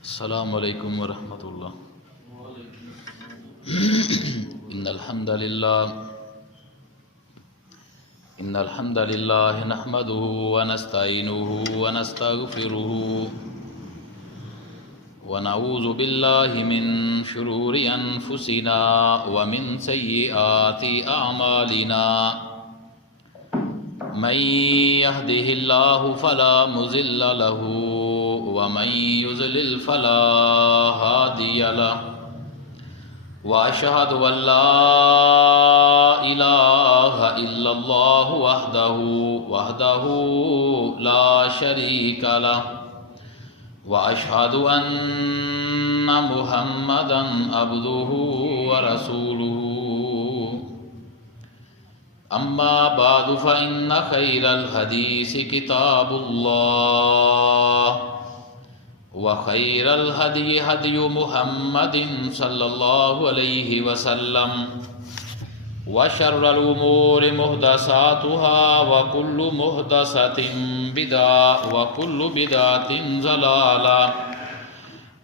अस्सलामु अलैकुम वरहमतुल्लाह। इन्नल हम्दलिल्लाह नहमदुहु व नस्तईनुहु व नस्तगफिरुहु व नऊज़ु बिल्लाहि मिन शुरूरि अनफुसिना व मिन सय्यिआति अअमालिना। मन यहदिहिल्लाहु फला मुज़िल्ल लहु व मन युज़लिल फला हादिय लहु व अशहदु अल्ला इलाहा इल्लल्लाहु वहदहु ला शरीका लहु व अशहदु अन्ना मुहम्मदन अब्दुहु व रसूलुहु। अम्मा बादु फ़इन्न खैरल हदीसि किताबुल्लाह व खैरल हदी हदी मुहम्मदिन सल्लल्लाहु अलैहि वसल्लम व शर्रल उमूरि मुहदसातुहा व कुल्लु मुहदसतिन बिदा व कुल्लु बिदातिन ज़लाला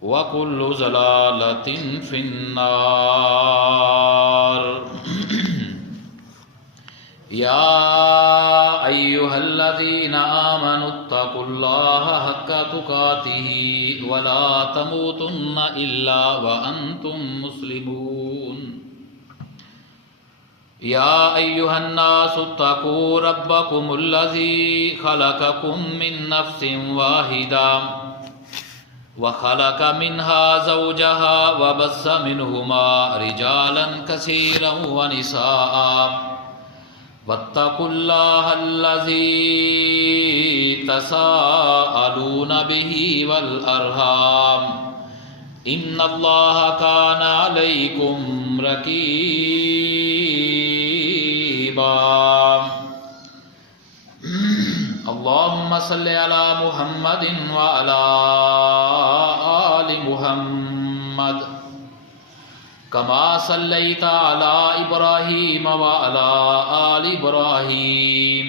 व कुल्लु ज़लालतिन फिन्नार। या अय्युहल्लज़ीना आमनुत्तकुल्लाहा हक्का तुकातिही वला तमूतुन्ना इल्ला व अंतुम मुस्लिमून। या अय्युहन्नासुत्तकू रब्बकुमुल्लज़ी खलक़कुम मिन नफ्सिन वाहिदा व खलक़ मिन्हा ज़ौजहा व बस्स मिन्हुमा रिजालन कसीरन व निसाअ वत्तकुल्लाहल्लज़ी तसाअलून बिही वल अरहाम इन्नल्लाहा काना अलैकुम रकीबा। अल्लाहुम्मा सल्लि अला मुहम्मदिन व अला आलि मुहम्मद कमा सल्लैता अला इब्राहीम व अला आलि इब्राहीम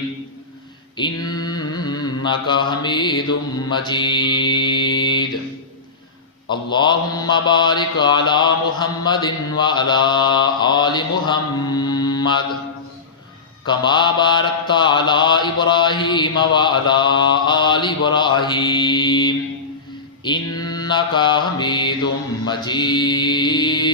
इन्नका हमीदुम मजीद। अल्लाहुम्मा बारिक अला मुहम्मदिन व अला आलि मुहम्मद कमा बारकता अला इब्राहीम व अला आलि इब्राहीम इन्नका हमीदुम मजीद।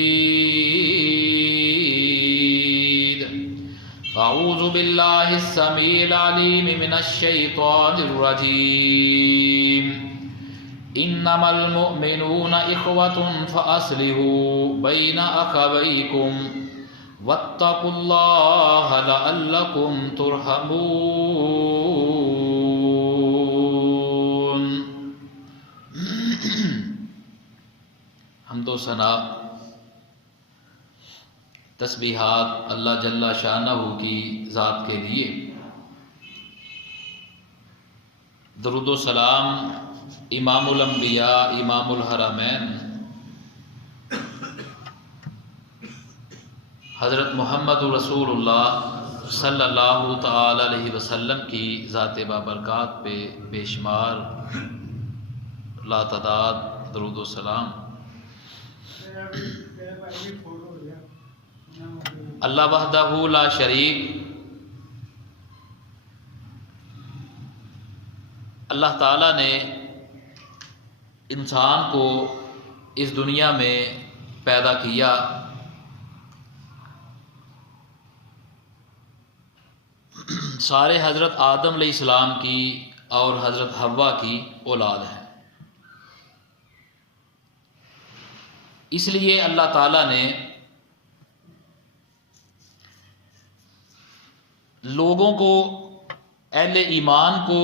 अऊज़ु बिल्लाहिस समीइल अलीम मिनश शैतानिर रजीम। इन्नमल मुअमिनूना इख्वतुन फ़अस्लिहू बैना अख़वैकुम वत्तकुल्लाहा लअल्लकुम तुरहमून। हम्दो सना तस्बीहात अल्लाह जल्ला शानहू की ज़ात के लिए, दरूदो सलाम इमामुल अंबिया इमामुल हरमैन हज़रत मुहम्मद रसूलुल्लाह सल्लल्लाहु तआला अलैहि वसल्लम की ज़ात बाबरकात पे बेशुमार लातदाद दरूदो सलाम। अल्लाह वहदहू ला शरीक, अल्लाह ताला ने इंसान को इस दुनिया में पैदा किया। सारे हज़रत आदम अलैहिस्सलाम की और हज़रत हव्वा की औलाद है। इसलिए अल्लाह ताला ने लोगों को, अहले ईमान को,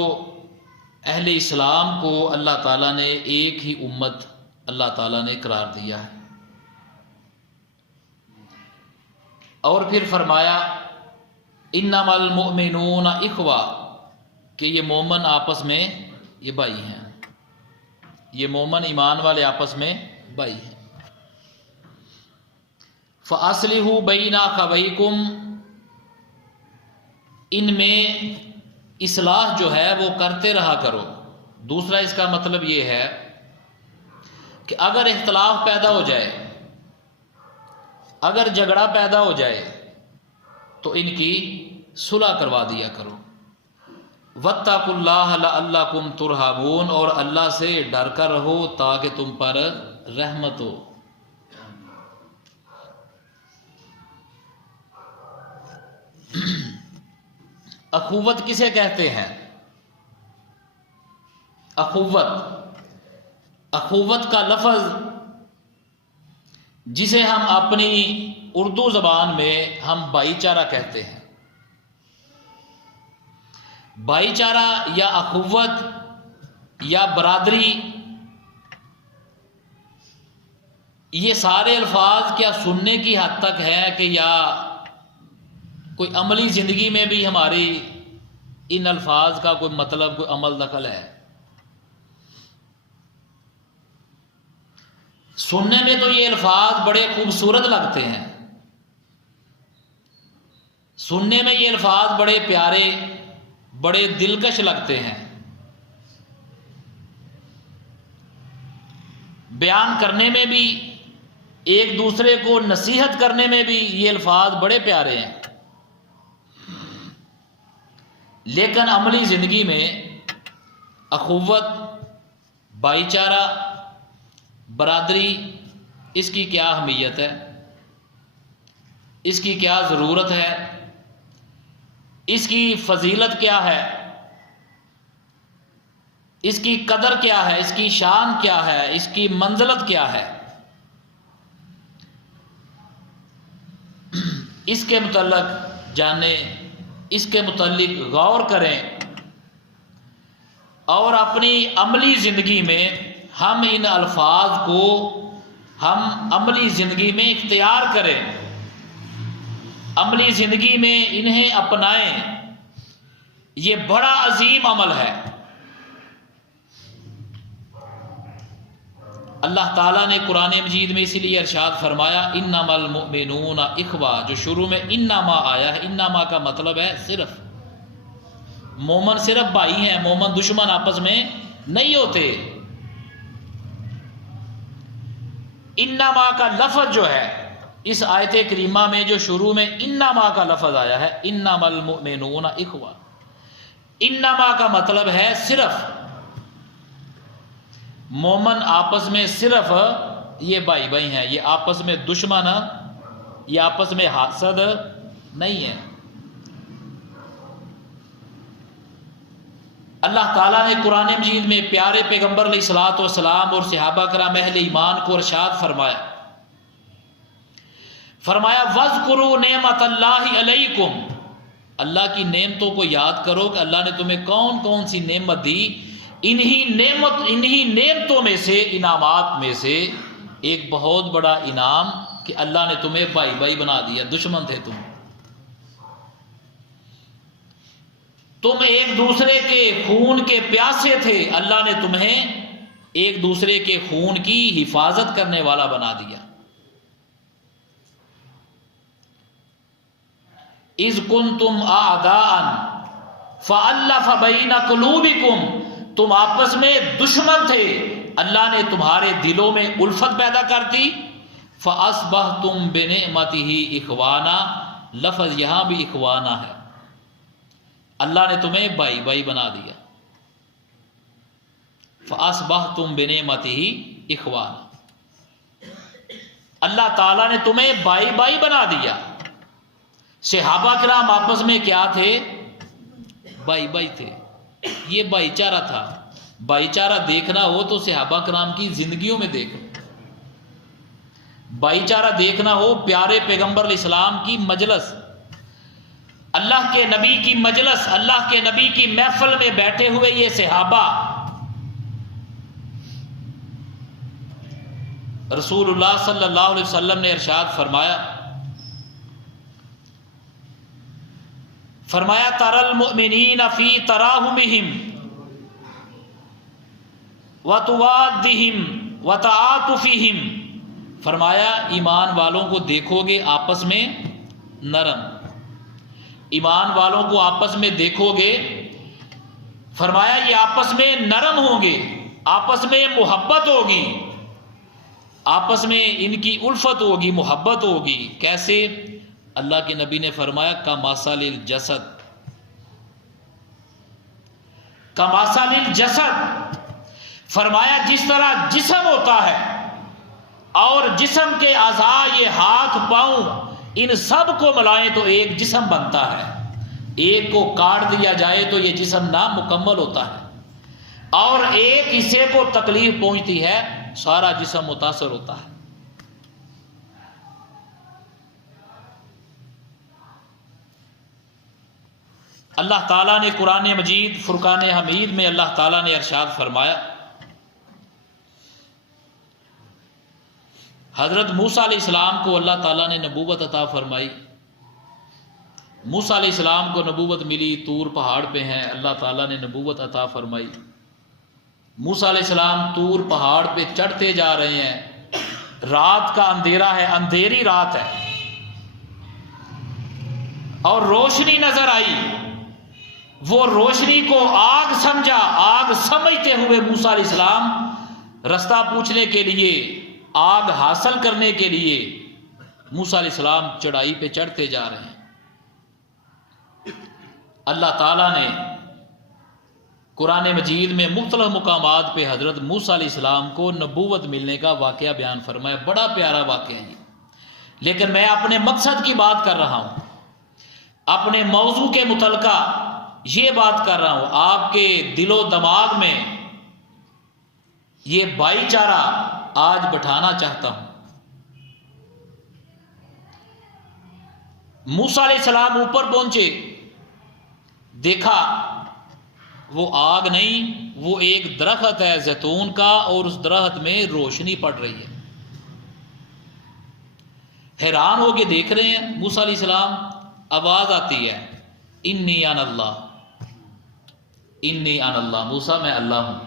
अहले इस्लाम को अल्लाह ताला ने एक ही उम्मत अल्लाह ताला ने करार दिया है। और फिर फरमाया इन्नमल मुअमिनूना इख्वा, कि ये मोमन आपस में ये भाई हैं, ये मोमन ईमान वाले आपस में भाई हैं। फ़अस्लिहू बैना अख़वैकुम, इनमें इस्लाह जो है वो करते रहा करो। दूसरा इसका मतलब ये है कि अगर इख्तलाफ पैदा हो जाए, अगर झगड़ा पैदा हो जाए तो इनकी सुलह करवा दिया करो। वत्तकुल्लाह लअल्लकुम तुरहमून, और अल्लाह से डर कर रहो ताकि तुम पर रहमत हो। अखुवत किसे कहते हैं? अखुवत का लफ्ज़ जिसे हम अपनी उर्दू ज़बान में हम भाईचारा कहते हैं। भाईचारा या अखुवत या बरादरी, ये सारे अल्फाज क्या सुनने की हद तक है कि या कोई अमली ज़िंदगी में भी हमारी इन अल्फाज का कोई मतलब, कोई अमल दखल है? सुनने में तो ये अल्फाज बड़े खूबसूरत लगते हैं, सुनने में ये अल्फाज बड़े प्यारे, बड़े दिलकश लगते हैं, बयान करने में भी, एक दूसरे को नसीहत करने में भी ये अल्फाज बड़े प्यारे हैं। लेकिन अमली ज़िंदगी में अखुवत, भाईचारा, बरादरी, इसकी क्या अहमियत है, इसकी क्या ज़रूरत है, इसकी फजीलत क्या है, इसकी कदर क्या है, इसकी शान क्या है, इसकी मंजिलत क्या है, इसके मुतल्लिक़ जाने, इसके मुतल्लिक़ गौर करें और अपनी अमली ज़िंदगी में हम इन अल्फाज को हम अमली ज़िंदगी में इख्तियार करें, अमली ज़िंदगी में इन्हें अपनाएं। ये बड़ा अजीम अमल है। अल्लाह ताला ने कुरान मजीद में इसीलिए इरशाद फरमाया इन्नमल मुमिनूना इख्वा, जो शुरू में इन्नमा आया है, इन्नमा का मतलब है सिर्फ। मोमन सिर्फ भाई हैं, मोमन दुश्मन आपस में नहीं होते। इन्नमा का लफ्ज़ जो है इस आयत करीमा में, जो शुरू में इन्नमा का लफ्ज़ आया है, इन्नमल मुमिनूना इख्वा, इन्नमा का मतलब है सिर्फ। मोमन आपस में सिर्फ ये भाई भाई हैं, ये आपस में दुश्मन, ये आपस में हासद नहीं है। अल्लाह ताला ने कुरान मजीद में प्यारे पैगंबर अलैहिस्सलातु वस्सलाम और सहाबा कराम अहले ईमान को इरशाद फरमाया वज़कुरू नेमतल्लाहि अलैकुम, अल्लाह की नेमतों को याद करो कि अल्लाह ने तुम्हें कौन कौन सी नेमत दी। इन्हीं नेमतों में से, इनामात में से एक बहुत बड़ा इनाम कि अल्लाह ने तुम्हें भाई भाई बना दिया। दुश्मन थे तुम एक दूसरे के खून के प्यासे थे, अल्लाह ने तुम्हें एक दूसरे के खून की हिफाजत करने वाला बना दिया। इज़ कुंतुम आदाअन फ़अल्लफ़ बैन क़ुलूबिकुम, तुम आपस में दुश्मन थे, अल्लाह ने तुम्हारे दिलों में उल्फत पैदा कर दी। फ़अस्बहतुम बिनिअमतिही इख़वाना, लफ्ज़ यहाँ भी इख़वाना है, अल्लाह ने तुम्हें भाई भाई बना दिया। फ़अस्बहतुम बिनिअमतिही इख़वाना, अल्लाह ताला ने तुम्हें भाई भाई बना दिया। सहाबा किराम आपस में क्या थे? भाई भाई थे। ये भाईचारा था। भाईचारा देखना हो तो सहाबा किराम की जिंदगियों में देखो। भाईचारा देखना हो, प्यारे पैगंबर इस्लाम की मजलस, अल्लाह के नबी की मजलस, अल्लाह के नबी की महफिल में बैठे हुए ये सहाबा, रसूलुल्लाह सल्लल्लाहु अलैहि वसल्लम ने इरशाद फरमाया तरल मुमिनीन फी तराहुमिहिम व तुवाद्दिहिम व तआतुफिहिम, फरमाया ईमान वालों को देखोगे आपस में नरम, ईमान वालों को आपस में देखोगे, फरमाया ये आपस में नरम होंगे, आपस में मोहब्बत होगी। आपस में इनकी उल्फत होगी, मोहब्बत होगी। कैसे? अल्लाह के नबी ने फरमाया कमासालिल जसद, कमासालिल जसद, फरमाया जिस तरह जिस्म होता है और जिस्म के आज़ा, ये हाथ पांव, इन सब को मिलाएं तो एक जिस्म बनता है। एक को काट दिया जाए तो ये जिस्म नामुकम्मल होता है, और एक हिस्से को तकलीफ पहुंचती है, सारा जिस्म मुतासर होता है। अल्लाह ताला ने कुरान मजीद फुरकान हमीद में अल्लाह ताला ने इरशाद फरमाया, हजरत मूसा अलैहिस्सलाम को अल्लाह ताला ने नबूवत अता फरमाई। मूसा अलैहिस्सलाम को नबूवत मिली, तूर पहाड़ पे हैं, अल्लाह ताला ने नबूवत अता फरमाई। मूसा अलैहिस्सलाम तूर पहाड़ पे चढ़ते जा रहे हैं, रात का अंधेरा है, अंधेरी रात है, और रोशनी नजर आई। वो रोशनी को आग समझा, आग समझते हुए मूसा अलैहिस्सलाम रास्ता पूछने के लिए, आग हासिल करने के लिए मूसा अलैहिस्सलाम चढ़ाई पे चढ़ते जा रहे हैं। अल्लाह ताला ने कुरान मजीद में मुख्तलिफ मुकामात पे हजरत मूसा अलैहिस्सलाम को नबूवत मिलने का वाक़या बयान फरमाया। बड़ा प्यारा वाक़या है, लेकिन मैं अपने मकसद की बात कर रहा हूँ, अपने मौजू के मुतलका ये बात कर रहा हूँ। आपके दिलो दिमाग में ये भाईचारा आज बैठाना चाहता हूँ। मूसा अलैहिस्सलाम ऊपर पहुंचे, देखा वो आग नहीं, वो एक दरख्त है जैतून का, और उस दरख्त में रोशनी पड़ रही है। हैरान होके देख रहे हैं मूसा अलैहिस्सलाम। आवाज आती है इन्नी अनल्लाह, इन्नी अनल्लाह, मूसा मैं अल्लाह हूं।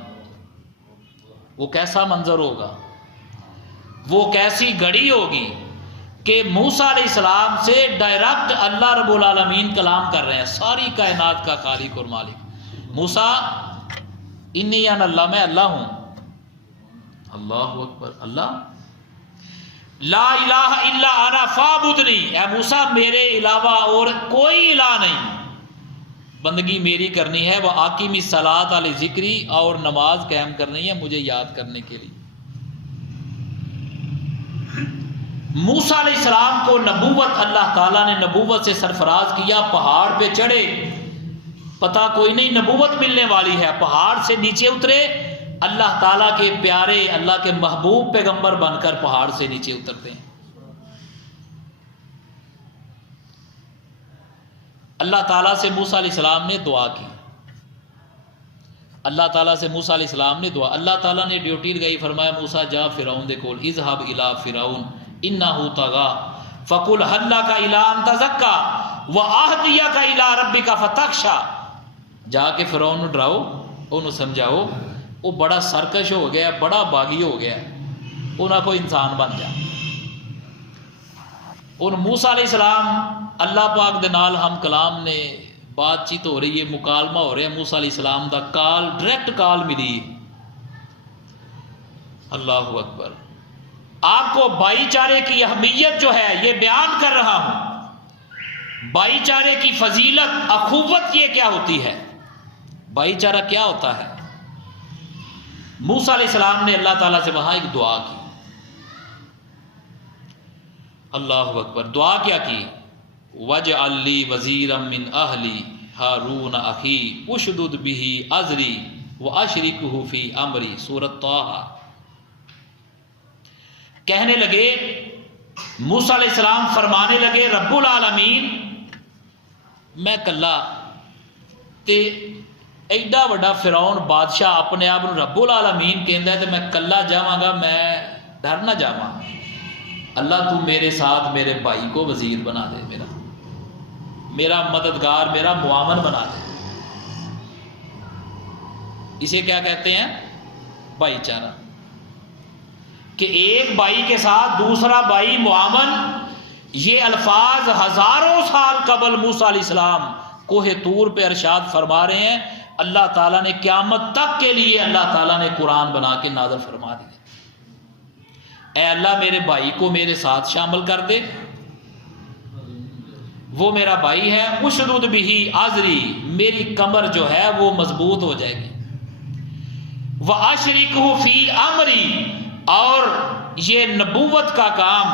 वो कैसा मंजर होगा, वो कैसी घड़ी होगी कि मूसा अलैहिस्सलाम से डायरेक्ट अल्लाह रब्बुल आलमीन कलाम कर रहे हैं, सारी कायनात का खालिक और मालिक। मूसा इन्नी अनल्लाह, मैं अल्लाह हूं। अल्लाहु अकबर, अल्लाह ला इलाहा इल्ला अना फाबुदनी, ऐ मूसा मेरे अलावा और कोई इलाह नहीं, बंदगी मेरी करनी है। वह आकिमी सलात अली जिक्री, और नमाज कायम करनी है मुझे याद करने के लिए। मूसा अलैहिस्सलाम को नबूवत, अल्लाह ताला ने नबूवत से सरफराज किया। पहाड़ पे चढ़े, पता कोई नहीं नबूवत मिलने वाली है। पहाड़ से नीचे उतरे, अल्लाह ताला के प्यारे, अल्लाह के महबूब पैगंबर बनकर पहाड़ से नीचे उतरते हैं। अल्लाह ताला से मूसा अलैहिस्सलाम ने दुआ की, अल्लाह ताला से मूसा अलैहिस्सलाम ने दुआ, अल्लाह ताला ने ड्यूटी लगाई, फरमाया मूसा जा फिरौन दे कोल, इज़हब इला फिरौन इन्नहु तगा फकुल हल्ला का इला अन तज़क्का व आहदिया का इला रब्बिका फतख्शा। जाके फिरौन नूं डराओ, उन्होंने समझाओ, वो बड़ा सरकश हो गया, बड़ा बागी हो गया, उन्हें कोई इंसान बन जा। उन मूसा अलैहिस्सलाम अल्लाह पाक दे नाल हम कलाम ने बातचीत हो रही है, मुकालमा हो रहा है। मूसा अलैहिस्सलाम दा कॉल, डायरेक्ट कॉल मिली। अल्लाहु अकबर। आपको भाईचारे की अहमियत जो है ये बयान कर रहा हूं। भाईचारे की फजीलत, अखुवत ये क्या होती है, भाईचारा क्या होता है। मूसा अलैहिस्सलाम ने अल्लाह ताला से वहां एक दुआ की। अल्लाहु अकबर। दुआ क्या की? वजअल ली वज़ीरम मिन अहली हारून अखी उशदुद बिही अज़री व अशरिकहु फी अमरी। सूरत ताहा। कहने लगे, मूसा अलैहिस्सलाम फरमाने लगे, रब्बुल आलमीन मैं कल्ला ते एडा वड्डा फिरौन बादशाह अपने आप नूं रब्बुल आलमीन कहंदा है, तो मैं कल्ला जावांगा, मैं डर ना जावां। अल्लाह तू मेरे साथ मेरे भाई को वजीर बना दे, मेरा मददगार, मेरा मुआवन बना दे। इसे क्या कहते हैं? भाईचारा। कि एक भाई के साथ दूसरा भाई मुआवन। ये अल्फाज हजारों साल कबल मूसा अलैहिस्सलाम कोहे तूर पे इरशाद फरमा रहे हैं। अल्लाह ताला ने क़यामत तक के लिए अल्लाह ताला ने कुरान बना के नाज़िल फरमा दिया। ए अल्लाह मेरे भाई को मेरे साथ शामिल कर दे, वो मेरा भाई है। उशदुद बिही आजरी, मेरी कमर जो है वो मजबूत हो जाएगी। व अशरिकहु फी अमरी, और ये नबूवत का काम,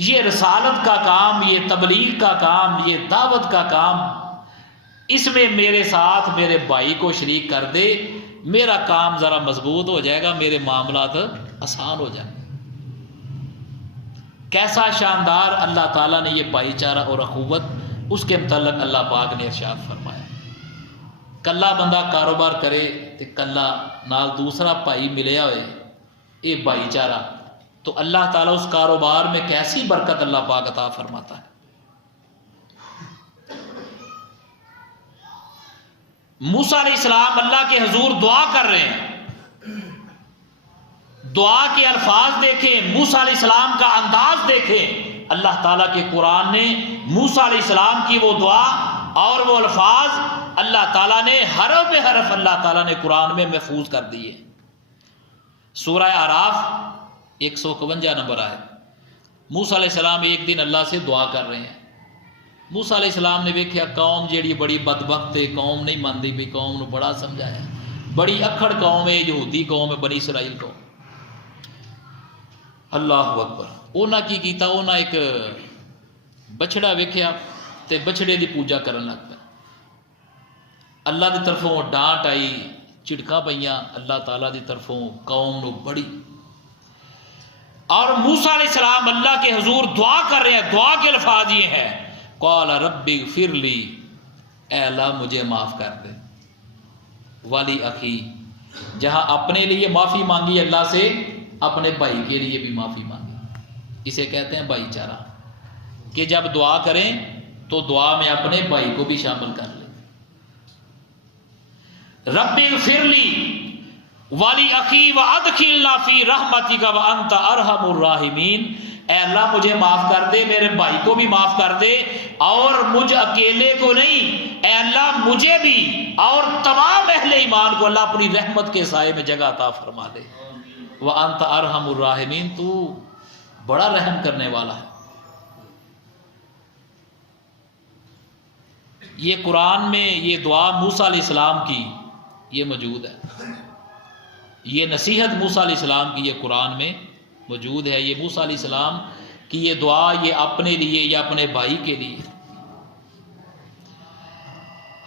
ये रसालत का काम, ये तबलीग का काम, ये दावत का काम, इसमें मेरे साथ मेरे भाई को शरीक कर दे, मेरा काम ज़रा मजबूत हो जाएगा, मेरे मामलात आसान हो जाएंगे। कैसा शानदार अल्लाह ताला ने ये भाईचारा और अखुवत, उसके मुतल्लक अल्लाह पाक ने इरशाद फरमाया, कल्ला बंदा कारोबार करे तो कल्ला नाल दूसरा भाई मिलिया होए, ये भाईचारा, तो अल्लाह ताला उस कारोबार में कैसी बरकत अल्लाह पाक अता फरमाता है। मूसा अलैहिस्सलाम अल्लाह के हुजूर दुआ कर रहे हैं, दुआ के अल्फाज देखें, मूसा अलैहिस्सलाम का अंदाज देखें। अल्लाह ताला के कुरान ने मूसा अलैहिस्सलाम की वो दुआ और वो अल्फाज अल्लाह ताला ने हरफ बे हरफ अल्लाह ताला ने कुरान में महफूज कर दिए। सूरह आराफ 151 नंबर आए। मूसा अलैहिस्सलाम एक दिन अल्लाह से दुआ कर रहे हैं। मूसा अलैहिस्सलाम ने वेख्या कौम जेड़ी बड़ी बदबख्त है, कौम नहीं मानती भी, कौम को बड़ा समझाया, बड़ी अखड़ कौम है, यहूदी कौम है, बनी इसराइल कौम। अल्लाह अकबर। उन्हें की कीता, उन्हें एक बछड़ा वेख्या ते बछड़े की पूजा करन लग पे। अल्लाह की तरफों डांट आई, झिड़का पईयां अल्लाह ताला की तरफों कौम को बड़ी। और मूसा अलैहिस्सलाम अल्लाह के हुजूर दुआ कर रहे हैं, दुआ के अल्फाज ये हैं, क़ाल रब्बि ग़फ़िरली, ऐ अल्लाह मुझे माफ़ कर दे, वाली अखी, जहाँ अपने लिए माफ़ी मांगी अल्लाह से, अपने भाई के लिए भी माफ़ी मांगी। इसे कहते हैं भाईचारा, कि जब दुआ करें तो दुआ में अपने भाई को भी शामिल कर लें। रब्बि ग़फ़िरली वाली अखी व अदखिलना फ़ी रहमतिका व अंत अरहमुर राहिमीन, ऐ अल्लाह मुझे माफ़ कर दे, मेरे भाई को भी माफ़ कर दे, और मुझ अकेले को नहीं, ऐ अल्लाह मुझे भी और तमाम अहले ईमान को अल्लाह अपनी रहमत के साए में जगह अता फरमा दे। व अंत अरहमुर राहिमीन, तू बड़ा रहम करने वाला है। ये कुरान में ये दुआ मूसा अलैहिस्सलाम की ये मौजूद है, ये नसीहत मूसा अलैहिस्सलाम की ये कुरान में मौजूद है। ये मूसा अलैहिस्सलाम की ये दुआ, ये अपने लिए या अपने भाई के लिए।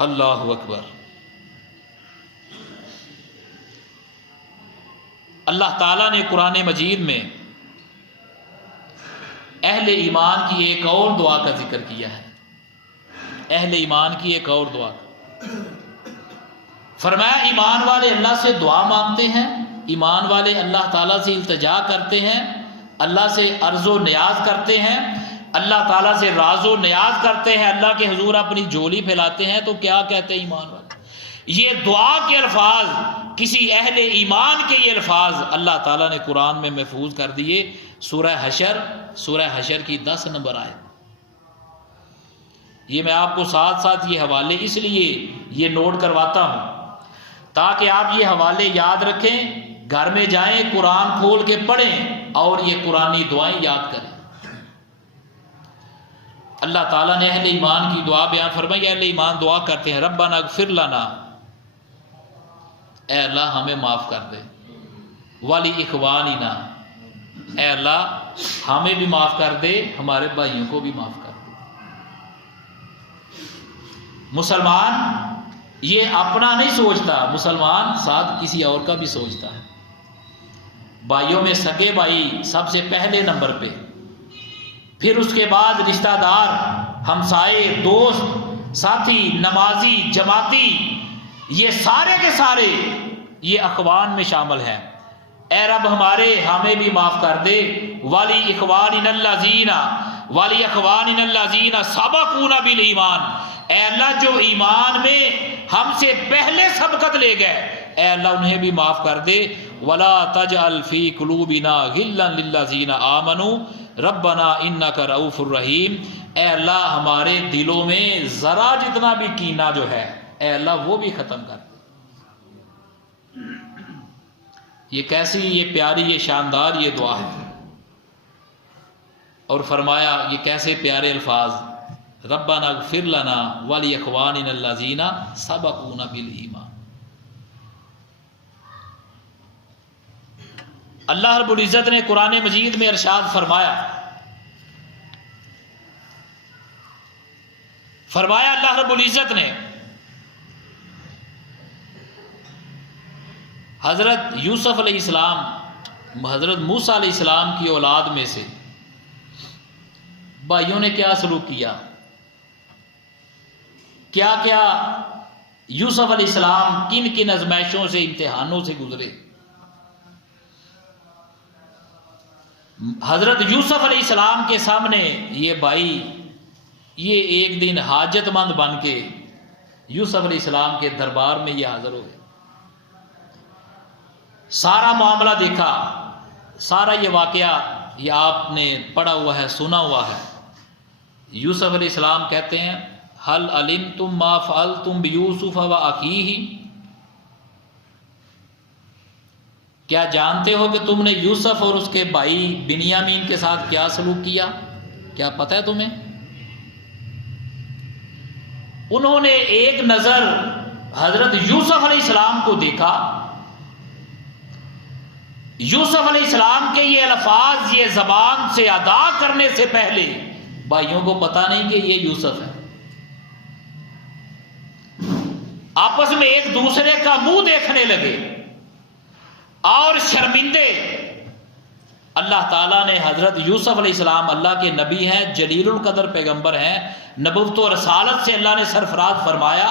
अल्लाहु अकबर। अल्लाह ताला ने कुरान मजीद में अहले ईमान की एक और दुआ का जिक्र किया है। अहले ईमान की एक और दुआ, फरमाया ईमान वाले अल्लाह से दुआ मांगते हैं, ईमान वाले अल्लाह ताला से इल्तिजा करते हैं, अल्लाह से अर्ज़ो नियाज करते हैं, अल्लाह ताला से राज़ो नियाज करते हैं, अल्लाह के हुजूर अपनी झोली फैलाते हैं। तो क्या कहते हैं ईमान वाले? ये दुआ के अल्फाज, किसी अहले ईमान के ये अल्फाज अल्लाह ताला ने कुरान में महफूज कर दिए। सूरह हशर की 10 नंबर आयत। ये मैं आपको साथ साथ ये हवाले इसलिए ये नोट करवाता हूँ ताकि आप ये हवाले याद रखें, घर में जाएं, कुरान खोल के पढ़ें और ये कुरानी दुआएं याद करें। अल्लाह ताला ने अहले ईमान की दुआ बयान फरमाई। अहले ईमान दुआ करते हैं, रब्बना इग़फिर लना, ऐ अल्लाह हमें माफ़ कर दे, वाली इख़वानिना, ऐ अल्लाह हमें भी माफ़ कर दे, हमारे भाइयों को भी माफ़ कर दे। मुसलमान ये अपना नहीं सोचता, मुसलमान साथ किसी और का भी सोचता है। भाइयों में सगे भाई सबसे पहले नंबर पे, फिर उसके बाद रिश्तेदार, हमसाए, दोस्त, साथी, नमाजी, जमाती, ये सारे के सारे ये अखवान में शामिल हैं। ए रब हमारे हमें भी माफ़ कर दे, वाली इख़वानिनल्लज़ीना वाली इख़वानिनल्लज़ीना सबक़ूना बिल ईमान, ए अल्लाह जो ईमान में हमसे पहले सबकत ले गए, ए अल्लाह उन्हें भी माफ़ कर दे। वला तजअल फ़ी क़ुलूबिना ग़िल्लन लिल्लज़ीना आमनू रब्बना इन्नका रऊफ़ुर रहीम, ए अल्लाह हमारे दिलों में ज़रा जितना भी कीना जो है, ए अल्लाह वो भी ख़त्म कर दे। ये कैसी ये प्यारी ये शानदार ये दुआ है। और फरमाया ये कैसे प्यारे अल्फाज, रब्बाना ग़फ़िर लना वली अख़वानिना अल्लज़ीना सबक़ूना बिल ईमान। अल्लाह रब्बुल इज़्ज़त ने कुरान मजीद में इरशाद फरमाया अल्लाह रब्बुल इज़्ज़त ने हज़रत यूसुफ अलैहिस्सलाम, हज़रत मूसा अलैहिस्सलाम की औलाद में से भाइयों ने क्या सलूक किया, क्या क्या यूसुफ अलैहिस्सलाम किन किन आज़माइशों से, इम्तिहानों से गुजरे। हज़रत यूसुफ अलैहिस्सलाम के सामने ये भाई, ये एक दिन हाजतमंद बन के यूसुफ अलैहिस्सलाम के दरबार में ये हाजिर हो गए। सारा मामला देखा, सारा ये वाकया ये आपने पढ़ा हुआ है, सुना हुआ है। यूसुफ अलैहिस्सलाम कहते हैं हल अलिमतुम मा फ़अलतुम बियूसुफ व अखीही, क्या जानते हो कि तुमने यूसुफ और उसके भाई बिन्यामीन के साथ क्या सलूक किया, क्या पता है तुम्हें? उन्होंने एक नजर हजरत यूसुफ अलैहिस्सलाम को देखा। यूसुफ अलैहिस्सलाम के ये अल्फाज ये जबान से अदा करने से पहले भाइयों को पता नहीं कि ये यूसुफ है। आपस में एक दूसरे का मुंह देखने लगे और शर्मिंदे। अल्लाह ताला ने हजरत यूसुफ अलैहिस्सलाम अल्लाह के नबी हैं, जलीलुल कदर पैगंबर हैं, नबुव्वत और रसालत से अल्लाह ने सरफराज फरमाया।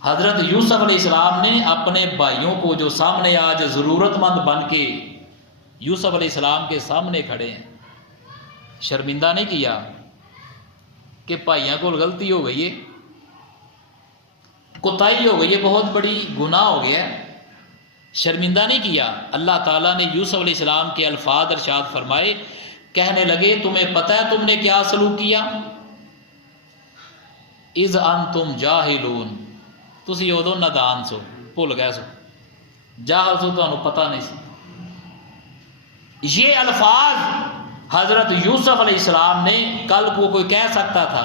हजरत यूसुफ अलैहिस्सलाम ने अपने भाइयों को जो सामने आज ज़रूरतमंद बन के यूसुफ अलैहिस्सलाम के सामने खड़े हैं, शर्मिंदा नहीं किया कि भाइयों को गलती हो गई है, कोताही हो गई है, बहुत बड़ी गुनाह हो गया है, शर्मिंदा नहीं किया। अल्लाह ताला ने यूसुफ अलैहिस्सलाम के अल्फाज इरशाद फरमाए, कहने लगे तुम्हें पता है तुमने क्या सलूक किया? इज़ अंतुम जाहिलून, तुसी उदों नादान सो, भुल गए सो, जाहल सो, तुहानू पता नहीं सी। ये अल्फाज हजरत यूसुफ अलैहिस्सलाम ने, कल को कोई कह सकता था,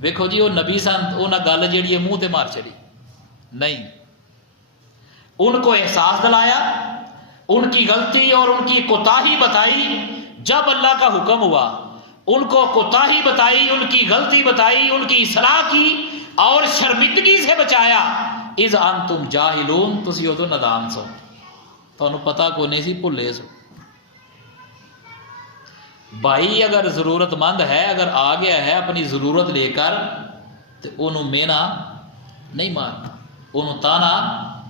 देखो जी वो नबी सन, उन्हें गल जी मुंह ते मार चली नहीं, उनको एहसास दिलाया, उनकी गलती और उनकी कोताही बताई। जब अल्लाह का हुक्म हुआ उनको कोताही बताई, उनकी गलती बताई, उनकी इस्लाह की और शर्मिंदगी से बचाया। इज़ अंतुम जाहिलून, तुसी उदों नादान सो, तुहानू पता को नहीं सी, भुले सो। भाई अगर ज़रूरतमंद है, अगर आ गया है अपनी ज़रूरत लेकर, तो उन्होंने मेना नहीं मारना, उन्होंने ताना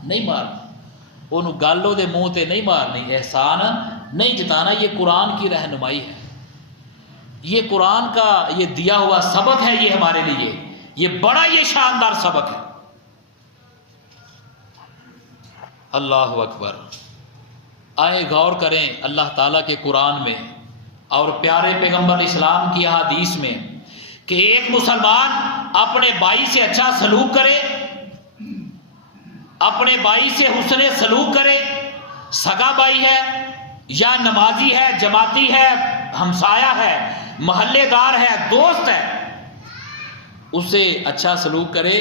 नहीं मारना, उन्होंने गल उहदे मुँह ते नहीं मारनी, एहसान नहीं जताना। ये कुरान की रहनुमाई है, ये कुरान का ये दिया हुआ सबक है, ये हमारे लिए ये बड़ा ये शानदार सबक है। अल्लाह अकबर। आए गौर करें अल्लाह ताला के कुरान में और प्यारे पैगंबर इस्लाम की हदीस में कि एक मुसलमान अपने भाई से अच्छा सलूक करे, अपने भाई से हुस्ने सलूक करे, सगा भाई है या नमाजी है, जमाती है, हमसाया है, महल्लेदार है, दोस्त है, उससे अच्छा सलूक करे।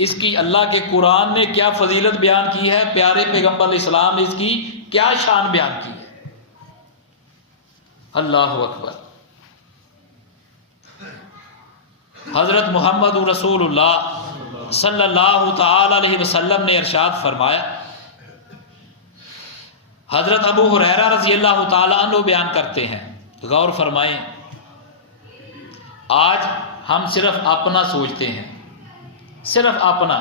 इसकी अल्लाह के कुरान ने क्या फजीलत बयान की है, प्यारे पैगंबर इस्लाम ने इसकी क्या शान बयान की है। अल्लाह अकबर। हजरत मोहम्मद रसूलुल्लाह सल्लल्लाहु ताला अलैहि वसल्लम ने इरशाद फरमाया, हजरत अबू हुरैरा रज़ी अल्लाह ताला अन्हु बयान करते हैं, गौर फरमाएं, आज हम सिर्फ अपना सोचते हैं, सिर्फ अपना,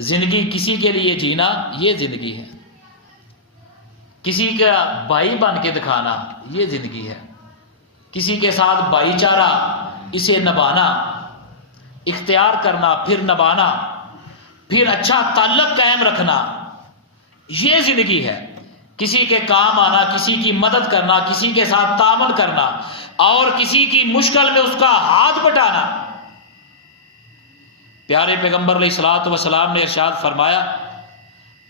जिंदगी किसी के लिए जीना ये जिंदगी है, किसी का भाई बन के दिखाना ये जिंदगी है, किसी के साथ भाईचारा इसे निभाना, इख्तियार करना, फिर निभाना, फिर अच्छा ताल्लुक कायम रखना, ये जिंदगी है। किसी के काम आना, किसी की मदद करना, किसी के साथ तामन करना और किसी की मुश्किल में उसका हाथ बटाना। प्यारे पैगंबर अलैहिस्सलातु वस्सलाम ने इरशाद फरमाया,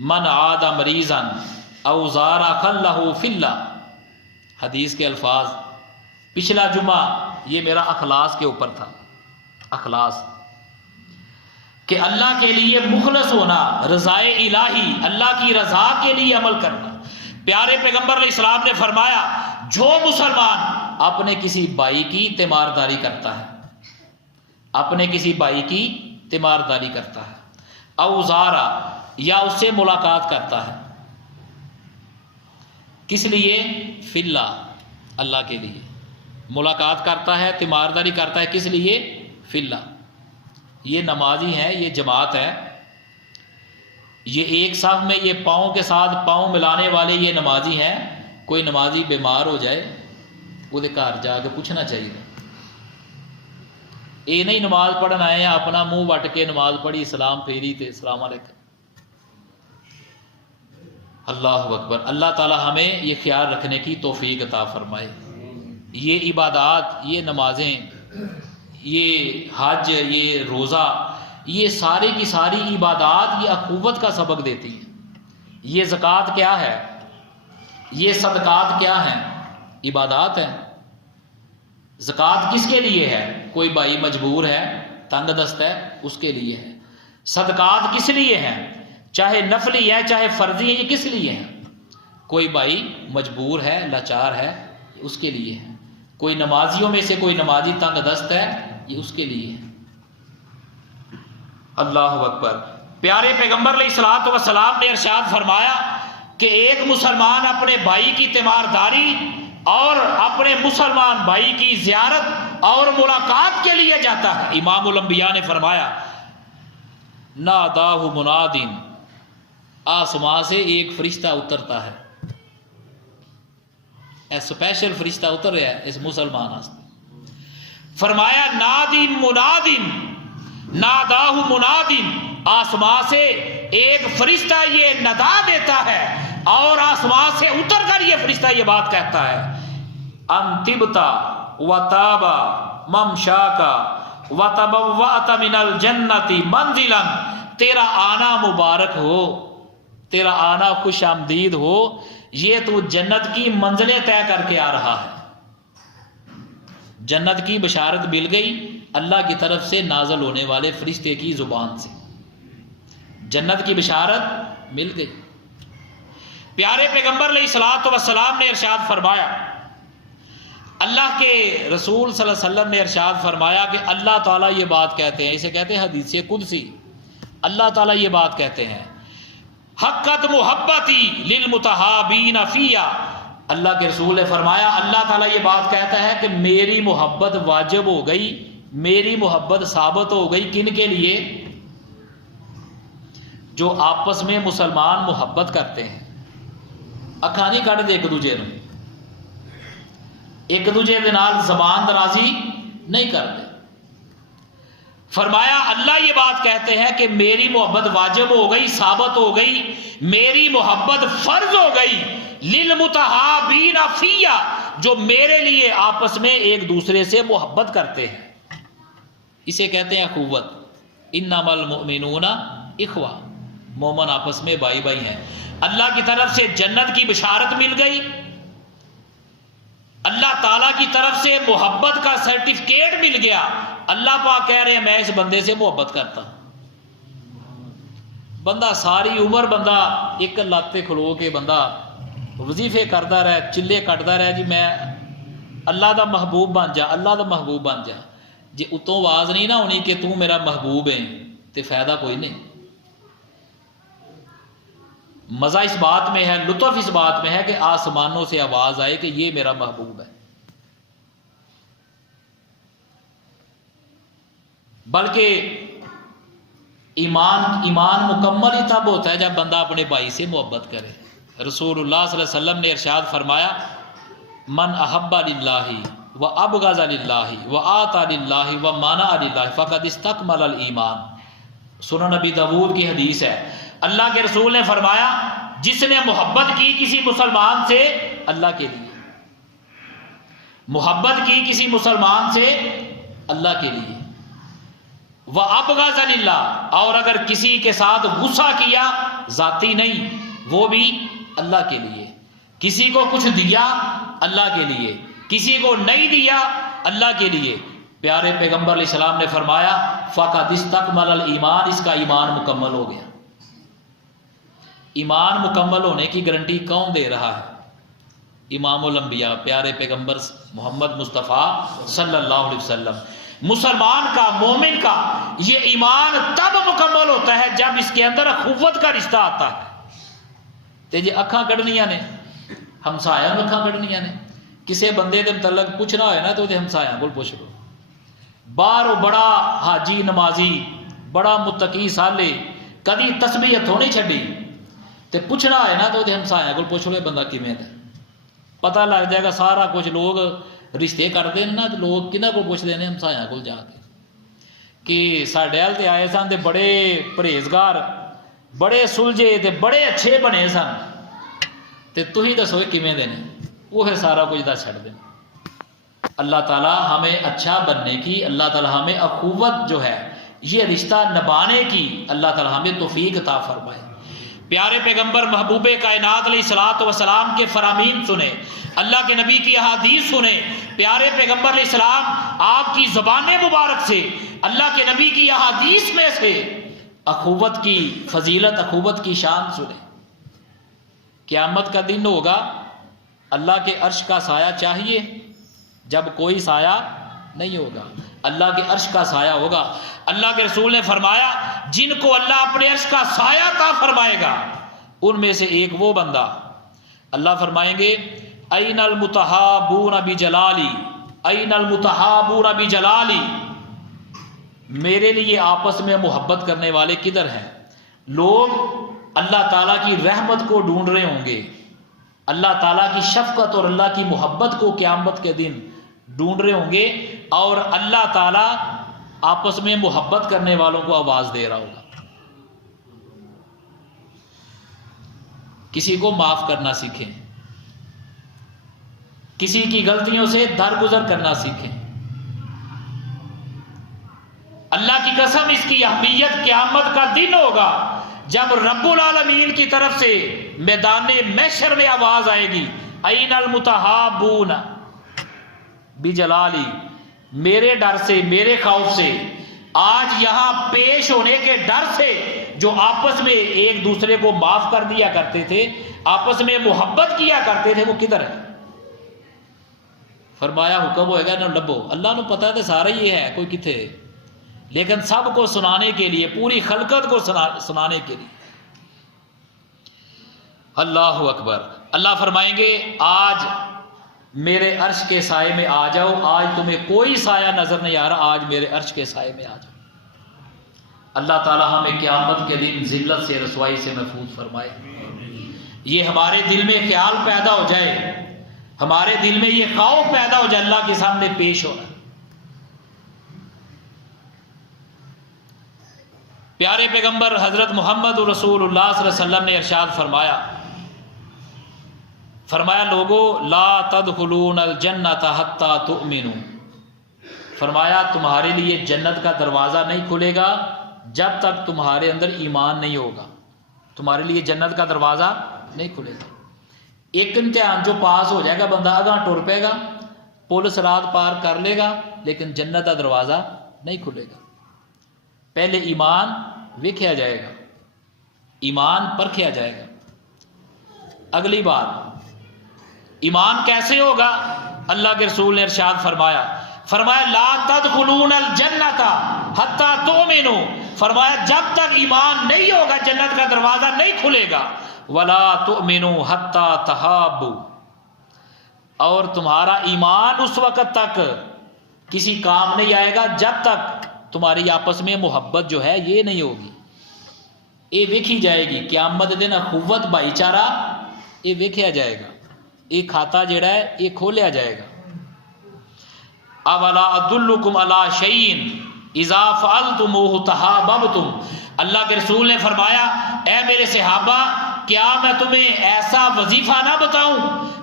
मन आदा मरीजन औज़ारा खल्लहु फिल्ला, हदीस के अल्फाज। पिछला जुमा ये मेरा अखलास के ऊपर था, अखलास कि अल्लाह के लिए मुखलस होना, रज़ाए इलाही, अल्लाह की रज़ा के लिए अमल करना। प्यारे पैगंबर अलैहिस्सलाम ने फरमाया, जो मुसलमान अपने किसी भाई की तीमारदारी करता है, अपने किसी भाई की तीमारदारी करता है, औज़ारा या उससे मुलाकात करता है, किस लिए? फिल्ला, अल्लाह के लिए मुलाकात करता है, तीमारदारी करता है, किस लिए? फिल्ला। ये नमाजी है, ये जमात है, ये एक साथ में ये पाँव के साथ पाँव मिलाने वाले ये नमाजी हैं। कोई नमाजी बीमार हो जाए ਉਹਦੇ घर जाके पूछना चाहिए, ये नहीं नमाज पढ़न आए हैं अपना मुंह वट के नमाज पढ़ी, सलाम फेरी ते सलाम अलैकुम। अल्लाह अकबर। अल्लाह ताला हमें ये ख्याल रखने की तौफीक अता फरमाए। ये इबादात, ये नमाजें, ये हज, ये रोज़ा, ये सारी की सारी इबादात ये अखुवत का सबक देती हैं। ये ज़कात क्या है, ये सदकात क्या हैं? इबादात है। ज़कात किसके लिए है? कोई भाई मजबूर है, तंग दस्त है, उसके लिए है। सदकात किस लिए है? चाहे नफली है चाहे फर्जी है, ये किस लिए है? कोई भाई मजबूर है, लाचार है, उसके लिए है। कोई नमाजियों में से कोई नमाजी तंग दस्त है, ये उसके लिए है। अल्लाह अकबर। प्यारे पैगंबर अलैहिस्सलातु वस्सलाम ने इरशाद फरमाया कि एक मुसलमान अपने भाई की तीमारदारी और अपने मुसलमान भाई की ज़ियारत और मुलाकात के लिए जाता है। इमामुल अंबिया ने फरमाया, नादाहु मुनादिन, आसमां से एक फरिश्ता उतरता है, स्पेशल फरिश्ता उतर रहा है इस मुसलमान वास्ते। फरमाया नादिन मुनादिन, नादाहु मुनादिन, आसमां से एक फरिश्ता ये नदा देता है और आसमां से उतरकर ये फरिश्ता ये बात कहता है, अंतिबता वताबा ममशाका वतबव्वअत मिनल जन्नति मंजिलन, तेरा आना मुबारक हो, तेरा आना खुश आमदीद हो, ये तू जन्नत की मंजिलें तय करके आ रहा है। जन्नत की बशारत मिल गई अल्लाह की तरफ से नाजल होने वाले फरिश्ते की जुबान से, जन्नत की बशारत मिल गई। प्यारे पैगंबर अलैहिस्सलातु वस्सलाम ने इरशाद फरमाया, अल्लाह के रसूल सल्लल्लाहु अलैहि वसल्लम ने इरशाद फरमाया कि अल्लाह ताला ये बात कहते हैं, इसे कहते हैं हदीस कुदसी। अल्लाह ताला ये बात कहते हैं, हक़्क़त मुहब्बती लिल मुतहाबीन फ़िया। अल्लाह के रसूल ने फरमाया, अल्लाह ताला ये बात कहता है कि मेरी मोहब्बत वाजिब हो गई, मेरी मोहब्बत साबित हो गई। किन के लिए? जो आपस में मुसलमान मोहब्बत करते हैं, अखां नहीं कढ़दे एक दूजे नूं, एक दूजे के नाल ज़बान दराजी नहीं करते। फरमाया अल्लाह ये बात कहते हैं कि मेरी मोहब्बत वाजिब हो गई, साबित हो गई, मेरी मोहब्बत फर्ज हो गई लिल मुतहाबीन फ़िया, जो मेरे लिए आपस में एक दूसरे से मोहब्बत करते हैं। इसे कहते हैं अखुवत। इन्नमल मुमिनूना इखवा, मोमन आपस में भाई भाई हैं। अल्लाह की तरफ से जन्नत की बशारत मिल गई, अल्लाह ताला की तरफ से मोहब्बत का सर्टिफिकेट मिल गया। अल्लाह पाक कह रहे हैं मैं इस बंदे से मोहब्बत करता। बंदा सारी उम्र बंदा एक लाते खलो के बंदा वजीफे करता रहे, चिल्ले कटता रहे, जी मैं अल्लाह का महबूब बन जा, अल्लाह का महबूब बन जा। जे उतों आवाज़ नहीं ना होनी कि तू मेरा महबूब है तो फायदा कोई नहीं। मज़ा इस बात में है, लुत्फ इस बात में है कि आसमानों से आवाज़ आए कि ये मेरा महबूब है। बल्कि ईमान मुकम्मल ही तब होता है जब बंदा अपने भाई से मोहब्बत करे। रसूलुल्लाह सल्लल्लाहु अलैहि वसल्लम ने इरशाद फरमाया, मन अहब्बा लिल्लाहि व अबग़ज़ा लिल्लाहि व आता लिल्लाहि व माना लिल्लाहि फ़क़द इस्तकमलल ईमान। सुनन नबी दाऊद की हदीस है। अल्लाह के रसूल ने फरमाया, जिसने मोहब्बत की किसी मुसलमान से अल्लाह के लिए, मोहब्बत की किसी मुसलमान से अल्लाह के लिए, व अबग़ज़ा लिल्लाह, और अगर किसी के साथ गुस्सा किया, जाती नहीं, वो भी अल्लाह के लिए, किसी को कुछ दिया अल्लाह के लिए, किसी को नहीं दिया अल्लाह के लिए। प्यारे पैगंबर अलैहिस्सलाम ने फरमाया फ़क़द इस्तकमल ईमान, इसका ईमान मुकम्मल हो गया। ईमान मुकम्मल होने की गारंटी कौन दे रहा है? इमामुल अंबिया प्यारे पैगंबर मोहम्मद मुस्तफ़ा सल्लल्लाहु अलैहि वसल्लम। मुसलमान का, मोमिन का ये ईमान तब मुकम्मल होता है जब इसके अंदर अखुवत का रिश्ता आता है। ते जे अखा कढ़निया ने, हमसाया अखा कढ़निया ने, किसी बंदे के मतलब पूछना हो ना तो हमसाया को पुछ लो। बाहर बड़ा हाजी नमाजी, बड़ा मुत्तकी साले, कभी तस्बीह हथों नहीं छड़ी, ते पूछना है ना तो हमसाया को पुछ लो बंदा किवें दा, पता लग जाएगा सारा कुछ। लोग रिश्ते करते हैं ना तो लोग किन्हां को पुछते हैं? हमसाया को जाके कि साडे अल ते आए सन ते बड़े परहेजगार, बड़े सुलझे ते बड़े अच्छे बने सन, ते तुसीं दसो किवें दे ने? वो फिर सारा कुछ दस छड़ दें। अल्लाह ताला हमें अच्छा बनने की, अल्लाह ताला हमें अखुवत जो है ये रिश्ता निभाने की अल्लाह ताला हमें तौफीक अता फरमाए। प्यारे पैगंबर महबूबे कायनात अलैहिस्सलातु वस्सलाम के फरामीन सुने, अल्लाह के नबी की अहादीस सुने। प्यारे पैगंबर अलैहिस्सलाम आपकी ज़बान मुबारक से, अल्लाह के नबी की अहादीस में से अखुवत की फजीलत, अखुवत की शान सुने। क़यामत का दिन होगा, अल्लाह के अर्श का साया चाहिए, जब कोई साया नहीं होगा, अल्लाह के अर्श का साया होगा। अल्लाह के रसूल ने फरमाया जिनको अल्लाह अपने अर्श का साया ता फरमाएगा उनमें से एक वो बंदा, अल्लाह फरमाएंगे ऐनल मुतहाबून बिजलाली, ऐनल मुतहाबून बिजलाली, मेरे लिए आपस में मोहब्बत करने वाले किधर हैं? लोग अल्लाह ताला की रहमत को ढूंढ रहे होंगे, अल्लाह ताला की शफकत और अल्लाह की मोहब्बत को क़यामत के दिन ढूंढ रहे होंगे, और अल्लाह ताला आपस में मोहब्बत करने वालों को आवाज दे रहा होगा। किसी को माफ करना सीखें, किसी की गलतियों से दरगुजर करना सीखें। अल्लाह की कसम इसकी अहमियत क़यामत का दिन होगा जब रब्बुल आलमीन की तरफ से मैदाने महशर में आवाज आएगी ऐनल मुतहाबून बिजलाली, मेरे डर से, मेरे खौफ से, आज यहां पेश होने के डर से जो आपस में एक दूसरे को माफ कर दिया करते थे, आपस में मोहब्बत किया करते थे, वो किधर है? फरमाया हुक्म होएगा ना लबो। अल्लाह को पता तो सारा ही है कोई किथे, लेकिन सबको सुनाने के लिए, पूरी खलकत को सुनाने के लिए। अल्लाह अकबर। अल्लाह फरमाएंगे आज मेरे अर्श के साए में आ जाओ, आज तुम्हें कोई साया नजर नहीं आ रहा, आज मेरे अर्श के साए में आ जाओ। अल्लाह ताला हमें क़यामत के दिन जिल्लत से, रसवाई से महफूज फरमाए। ये हमारे दिल में ख्याल पैदा हो जाए, हमारे दिल में ये खौफ पैदा हो जाए अल्लाह के सामने पेश होना। प्यारे पैगंबर हजरत मोहम्मद रसूलुल्लाह सल्लल्लाहु अलैहि वसल्लम ने इरशाद फरमाया, फरमाया लोगो ला तदखुलूनल जन्नता हत्ता तुमिनू, फरमाया तुम्हारे लिए जन्नत का दरवाज़ा नहीं खुलेगा जब तक तुम्हारे अंदर ईमान नहीं होगा। तुम्हारे लिए जन्नत का दरवाज़ा नहीं खुलेगा। एक इम्तिहान जो पास हो जाएगा बंदा अगां टुर पेगा, पुल सरात पार कर लेगा, लेकिन जन्नत का दरवाज़ा नहीं खुलेगा। पहले ईमान वेख्या जाएगा, ईमान परखिया जाएगा। अगली बात, ईमान कैसे होगा? अल्लाह के रसूल ने इरशाद फरमाया, फरमाया ला तदखुलूनल जन्नता हत्ता तुमिनू, फरमाया जब तक ईमान नहीं होगा जन्नत का दरवाजा नहीं खुलेगा। वला तुमिनू हत्ता तहाबू, और तुम्हारा ईमान उस वक्त तक किसी काम नहीं आएगा जब तक तुम्हारी आपस में मोहब्बत जो है ये नहीं होगी। ये वेखी जाएगी क़यामत दिन, अखुवत भाईचारा ये वेख्या जाएगा, ये खाता जेड़ा है ये खोलिया जाएगा। अवला अदुल्लुकुम अला शैइन इज़ा फ़अलतुमूहु तहाबबतुम, अल्लाह के रसूल ने फरमाया ऐ मेरे सहाबा, क्या मैं तुम्हें ऐसा वजीफा ना बताऊं,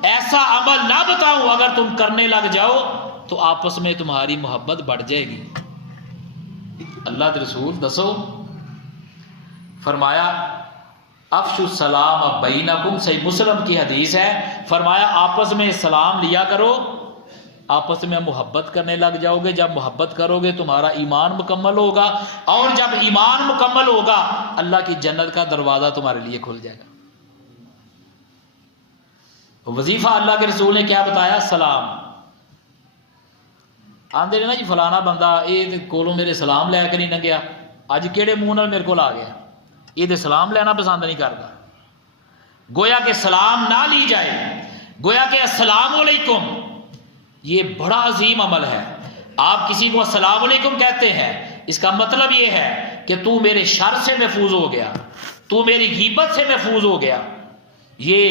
ऐसा अमल ना बताऊं, अगर तुम करने लग जाओ तो आपस में तुम्हारी मोहब्बत बढ़ जाएगी। अल्लाह के रसूल दसो, फरमाया अफशु सलाम बैनकुम, सही मुस्लिम की हदीस है। फरमाया आपस में सलाम लिया करो, आपस में मोहब्बत करने लग जाओगे। जब मोहब्बत करोगे तुम्हारा ईमान मुकम्मल होगा, और जब ईमान मुकम्मल होगा अल्लाह की जन्नत का दरवाजा तुम्हारे लिए खुल जाएगा। वजीफा अल्लाह के रसूल ने क्या बताया? सलाम। आंदे ने ना जी फलाना बंदा ये कोलों मेरे सलाम लैके नहीं लंघिया, अज केड़े मुंह नाल मेरे को आ गया, ये सलाम लेना पसंद नहीं करता। गोया के सलाम ना ली जाए, गोया के अस्सलाम वालेकुम, ये बड़ा अजीम अमल है। आप किसी को अस्सलाम वालेकुम कहते हैं, इसका मतलब ये है कि तू मेरे शर से महफूज हो गया, तू मेरी गीबत से महफूज हो गया। ये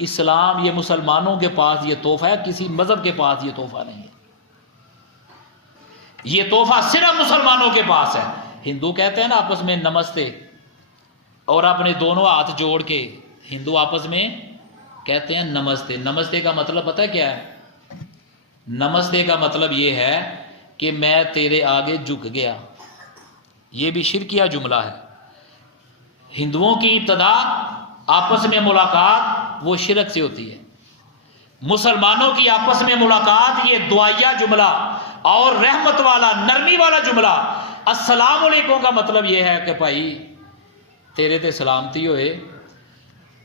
इस्लाम, ये मुसलमानों के पास ये तोहफा है, किसी मजहब के पास ये तोहफा नहीं है। ये तोहफा सिर्फ मुसलमानों के पास है। हिंदू कहते हैं ना आपस में नमस्ते, और अपने दोनों हाथ जोड़ के हिंदू आपस में कहते हैं नमस्ते। नमस्ते का मतलब पता है क्या है? नमस्ते का मतलब ये है कि मैं तेरे आगे झुक गया। ये भी शिरकिया जुमला है। हिंदुओं की इब्तदा आपस में मुलाकात वो शिरक से होती है। मुसलमानों की आपस में मुलाकात ये दुआया जुमला और रहमत वाला, नरमी वाला जुमला। अस्सलाम वालेकुम का मतलब ये है कि भाई तेरे ते सलामती होए,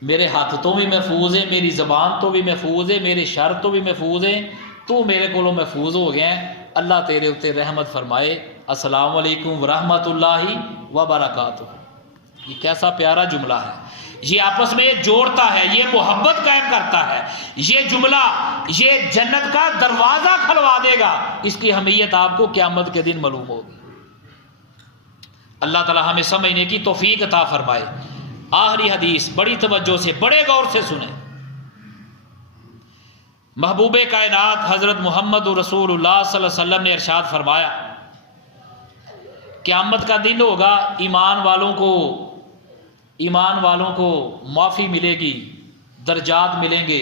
मेरे हाथ तो भी महफूज है, मेरी ज़बान तो भी महफूज है, मेरे शर तो भी महफूज है, तू मेरे को महफूज हो गया है, अल्लाह तेरे उत्ते रहमत फरमाए। अस्सलाम वालेकुम वरहमतुल्लाहि व बरकातुहू। ये कैसा प्यारा जुमला है। ये आपस में जोड़ता है, ये मोहब्बत कायम करता है। ये जुमला ये जन्नत का दरवाजा खुलवा देगा। इसकी अहमियत आपको क़यामत के दिन मालूम होगी। अल्लाह ताला हमें समझने की तौफीक अता फरमाए। आखिरी हदीस बड़ी तवज्जो से, बड़े गौर से सुने। महबूबे कायनात हजरत मोहम्मद रसूलुल्लाह सल्लल्लाहु अलैहि वसल्लम ने इरशाद फरमाया, क़यामत का दिन होगा, ईमान वालों को माफ़ी मिलेगी, दर्जात मिलेंगे,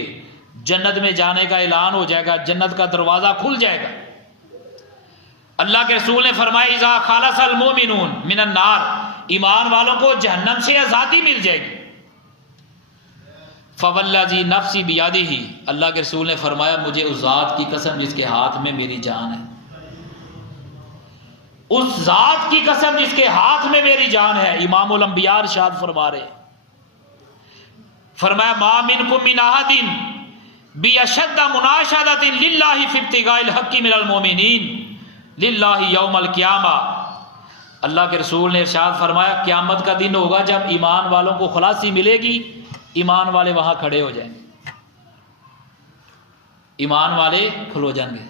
जन्नत में जाने का ऐलान हो जाएगा, जन्नत का दरवाज़ा खुल जाएगा। अल्लाह के रसूल ने फरमाया, इज़ा खालसल मोमिनून मिनन नार, ईमान वालों को जहन्नम से आज़ादी मिल जाएगी। फवल्लाजी नफ्सी बियादिही, अल्लाह के रसूल ने फरमाया, मुझे उस ज़ात की कसम जिसके हाथ में मेरी जान है, उस ज़ात की कसम जिसके हाथ में मेरी जान है। इमामुल अंबिया इरशाद फरमा रहे, फरमाया, मा मिनकुम मिन अहदिन बिअशद्द मुनाशदतिन लिल्लाहि फी इब्तिगाइल हक्की मिनल मोमिनीन लिल्लाहि यौमल क़ियामा। अल्लाह के रसूल ने इरशाद फरमाया, क़यामत का दिन होगा जब ईमान वालों को खलासी मिलेगी, ईमान वाले वहां खड़े हो जाएंगे, ईमान वाले खलो जाएंगे।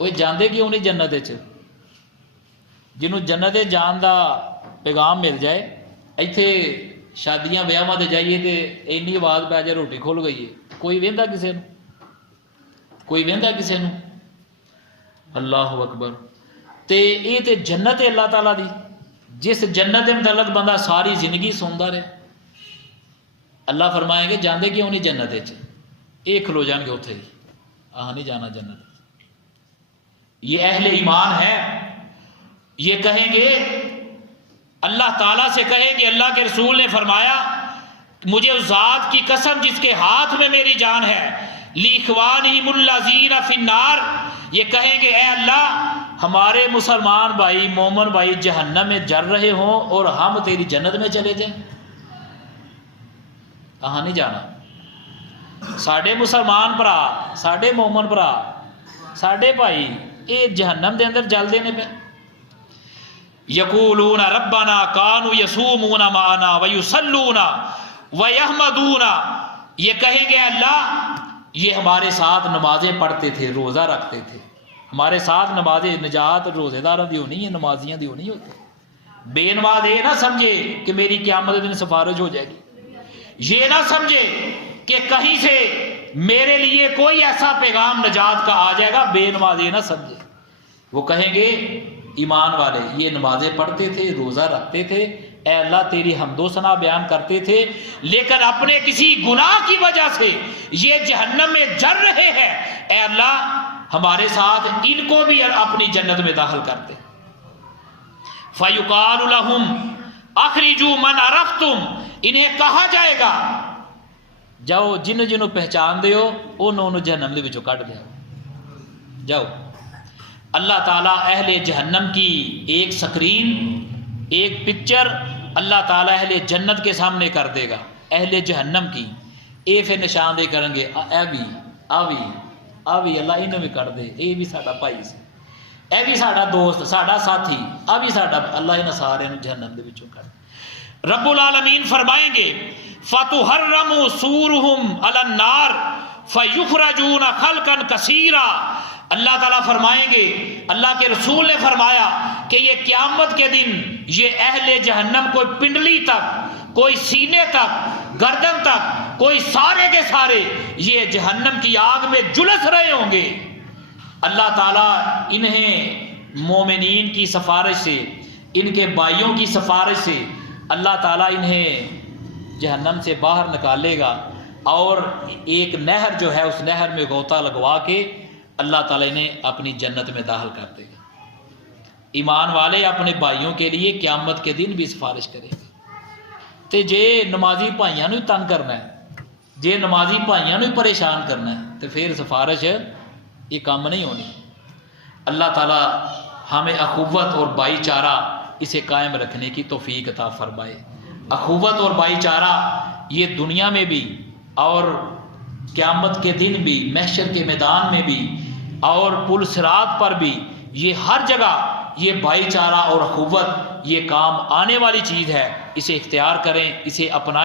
वो जाते क्यों नहीं जन्नत च? जिन्होंने जन्नत जान का पैगाम मिल जाए, इत्थे शादियां ब्याहां ते जाइए तो इन्नी आवाज़ पै जाए रोटी खुल गई है, कोई वेंदा किसे नूं, कोई वेंदा किसे नूं। अल्लाहु अकबर। ते ये ते जन्नत है अल्लाह ताला दी, जिस जन्नत के मुतल्लक बंदा सारी जिंदगी सुनता रहे। अल्लाह फरमाएंगे जाते क्यों नहीं जन्नत च? ये खलो जाएंगे उत्थे ही, आह नहीं जाना जन्नत। ये अहले ईमान है, ये कहेंगे, अल्लाह ताला से कहेंगे, अल्लाह के रसूल ने फरमाया, मुझे उस ज़ात की कसम जिसके हाथ में मेरी जान है, लिखवानिहिमुल्लज़ीना फिन्नार, ये कहेंगे, ए अल्लाह हमारे मुसलमान भाई, मोमन भाई जहन्नम में जल रहे हों और हम तेरी जन्नत में चले जाएं, कहाँ नहीं जाना। साडे मुसलमान भरा, साडे मोमन भरा, साडे भाई ये जहन्नम के अंदर जलते ने पे। यकूलूना रब्बना कानू यसूमूना माना व युसल्लूना व यहमदूना, ये कहेंगे अल्लाह ये हमारे साथ नमाजें पढ़ते थे, रोज़ा रखते थे, हमारे साथ नमाजें, निजात रोज़ेदारों की होनी है, नमाजियां की होनी होती। बेनमाज ये ना समझे कि मेरी क़यामत दिन सिफारिश हो जाएगी, ये ना समझे कि कहीं से मेरे लिए कोई ऐसा पैगाम निजात का आ जाएगा, बेनमाज ये ना समझे। वो कहेंगे ईमान वाले ये नमाजें पढ़ते थे, रोज़ा रखते थे, ए अल्लाह तेरी हमदो सना बयान करते थे, लेकिन अपने किसी गुनाह की वजह से ये जहन्नम में जल रहे हैं, ए अल्लाह हमारे साथ इनको भी अपनी जन्नत में दाखिल करते। फ़युक़ालु लहुम, अखरिजू मन अरफ्तुम, इन्हें कहा जाएगा जाओ जिन्हों जिन्हों पहचान दो उन्होंने जहन्नम दे विचों कढ़ लिया जाओ। अल्लाह ताला अहले जहन्नम की एक स्क्रीन, एक पिक्चर अल्लाह ताला अहले जन्नत के सामने कर देगा, अहले जहन्नम की। ये फिर निशानदेही करेंगे, ए भी आ भी अल्लाह इन्हें भी कर दे, ये भी साडा भाई से, यह भी साडा दोस्त, साडा साथी, आ भी साडा, अल्लाह इन्हें सारे जहन्नम दे विचों कर। रब्बुल आलमीन फरमाएंगे फतुहर्रमु सूरुहुम अलन नार फयुखरजून खल्कन कसीरा। अल्लाह ताला फरमाएंगे, अल्लाह के रसूल ने फरमाया कि ये क़यामत के दिन ये अहले जहन्नम कोई पिंडली तक, कोई सीने तक, गर्दन तक, कोई सारे के सारे ये जहन्नम की आग में झुलस रहे होंगे। अल्लाह ताला इन्हें मोमिनीन की सिफारिश से, इनके भाइयों की सिफारिश से अल्लाह ताला इन्हें जहन्नम से बाहर निकालेगा और एक नहर जो है उस नहर में गोता लगवा के अल्लाह ताला इन्हें अपनी जन्नत में दाखिल कर देगा। ईमान वाले अपने भाइयों के लिए क़यामत के दिन भी सिफारिश करेंगे। तो जे नमाजी भाइयों को तंग करना है, जे नमाजी भाइयों को परेशान करना है, तो फिर सिफारिश ये काम नहीं होनी। अल्लाह ताला हमें अखुवत और भाईचारा इसे कायम रखने की तौफीक अता फरमाए। अखुवत और भाईचारा ये दुनिया में भी और क़यामत के दिन भी, महशर के मैदान में भी और पुल सिरात पर भी, ये हर जगह ये भाईचारा और अखुवत ये काम आने वाली चीज़ है। इसे इख्तियार करें, इसे अपना